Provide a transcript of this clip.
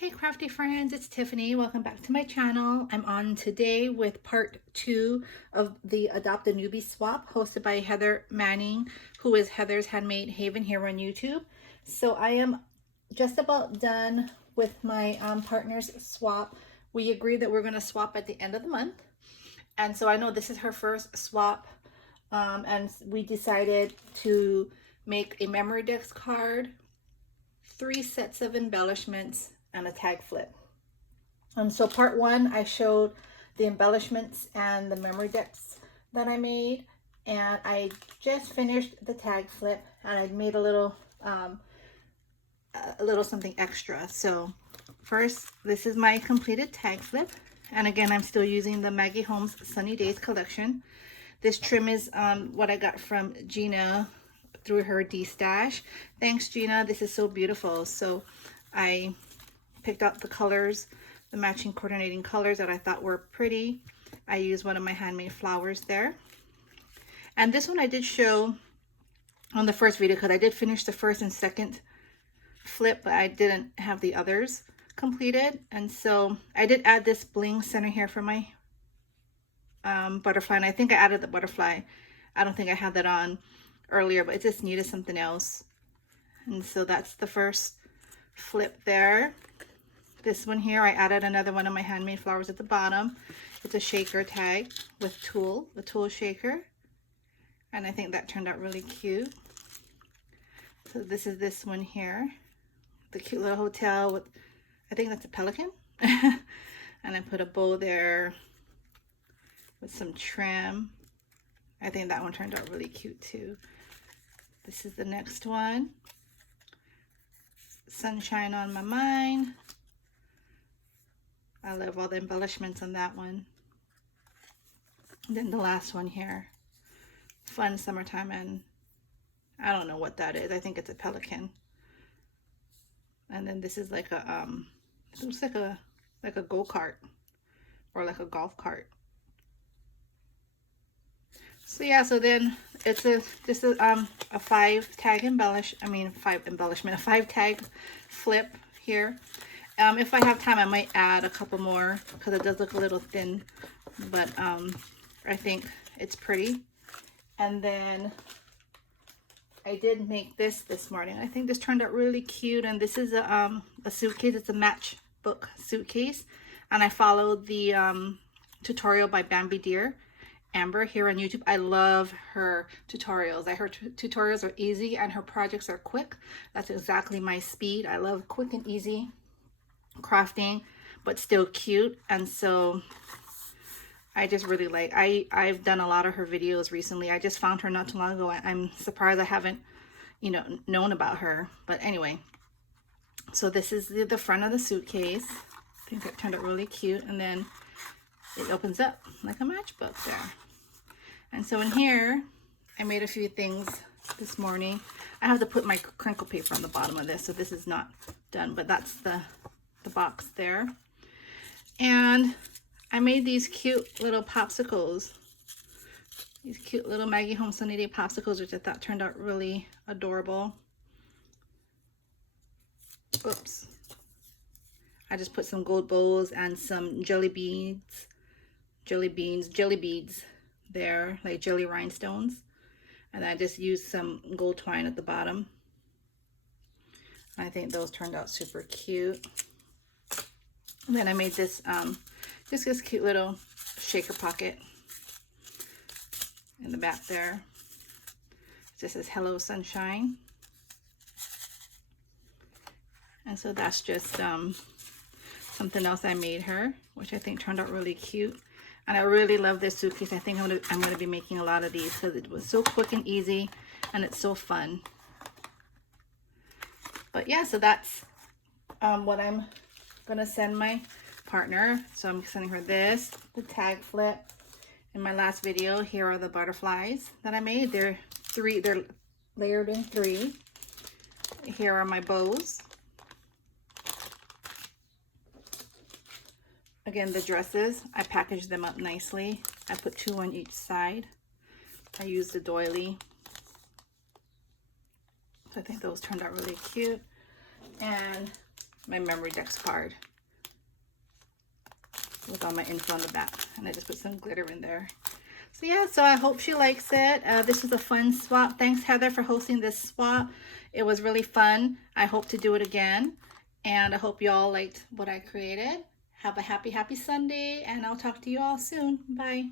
Hey crafty friends, it's Tiffany. Welcome back to my channel. I'm on today with part 2 of the Adopt a Newbie swap hosted by Heather Manning, who is Heather's Handmade Haven here on YouTube. So I am just about done with my partner's swap. We agreed that we're going to swap at the end of the month. And so I know this is her first swap. And we decided to make a memory decks card, 3 sets of embellishments, and a tag flip. So part 1, I showed the embellishments and the memory decks that I made, and I just finished the tag flip, and I made a little something extra. So first, this is my completed tag flip, and again, I'm still using the Maggie Holmes Sunny Days collection. This trim is what I got from Gina through her D-stash. Thanks, Gina. This is so beautiful. So I picked out the colors, the matching coordinating colors that I thought were pretty. I used one of my handmade flowers there. And this one I did show on the first video because I did finish the first and second flip, but I didn't have the others completed. And so I did add this bling center here for my butterfly, and I think I added the butterfly. I don't think I had that on earlier, but it just needed something else. And so that's the first flip there. This one here, I added another one of my handmade flowers at the bottom. It's a shaker tag with the tool shaker. And I think that turned out really cute. So this is this one here. The cute little hotel with, I think that's a pelican. And I put a bow there with some trim. I think that one turned out really cute too. This is the next one. Sunshine on my mind. I love all the embellishments on that one. And then the last one here, fun summertime, and I don't know what that is. I think it's a pelican. And then this is like a it looks like a go-kart or like a golf cart. So yeah, so then this is a 5 tag a 5 tag flip here. If I have time, I might add a couple more because it does look a little thin, but I think it's pretty. And then I did make this morning. I think this turned out really cute, and this is a suitcase. It's a matchbook suitcase, and I followed the tutorial by Bambi Deer Amber here on YouTube. I love her tutorials. Her tutorials are easy and her projects are quick. That's exactly my speed. I love quick and easy crafting, but still cute. And so I just really like, I've done a lot of her videos recently. I just found her not too long ago. I'm surprised I haven't, known about her. But anyway, so this is the front of the suitcase. I think that turned out really cute. And then it opens up like a matchbook there. And so in here, I made a few things this morning. I have to put my crinkle paper on the bottom of this, so this is not done, but that's the box there. And I made these cute little popsicles. These cute little Maggie Home Sunny Day popsicles, which I thought turned out really adorable. Oops. I just put some gold bowls and some jelly beads there, like jelly rhinestones. And I just used some gold twine at the bottom. I think those turned out super cute. And then I made this just this cute little shaker pocket in the back there. This is Hello Sunshine. And so that's just something else I made her, which I think turned out really cute. And I really love this suitcase. I think I'm gonna be making a lot of these because it was so quick and easy, and it's so fun. But yeah, so that's what I'm gonna send my partner. So I'm sending her this, the tag flip. In my last video, here are the butterflies that I made. They're layered in 3. Here are my bows. Again, the dresses, I packaged them up nicely. I put 2 on each side. I used the doily. So I think those turned out really cute. And my memory dex card with all my info on the back. And I just put some glitter in there. So yeah, so I hope she likes it. This is a fun swap. Thanks, Heather, for hosting this swap. It was really fun. I hope to do it again. And I hope you all liked what I created. Have a happy, happy Sunday, and I'll talk to you all soon. Bye.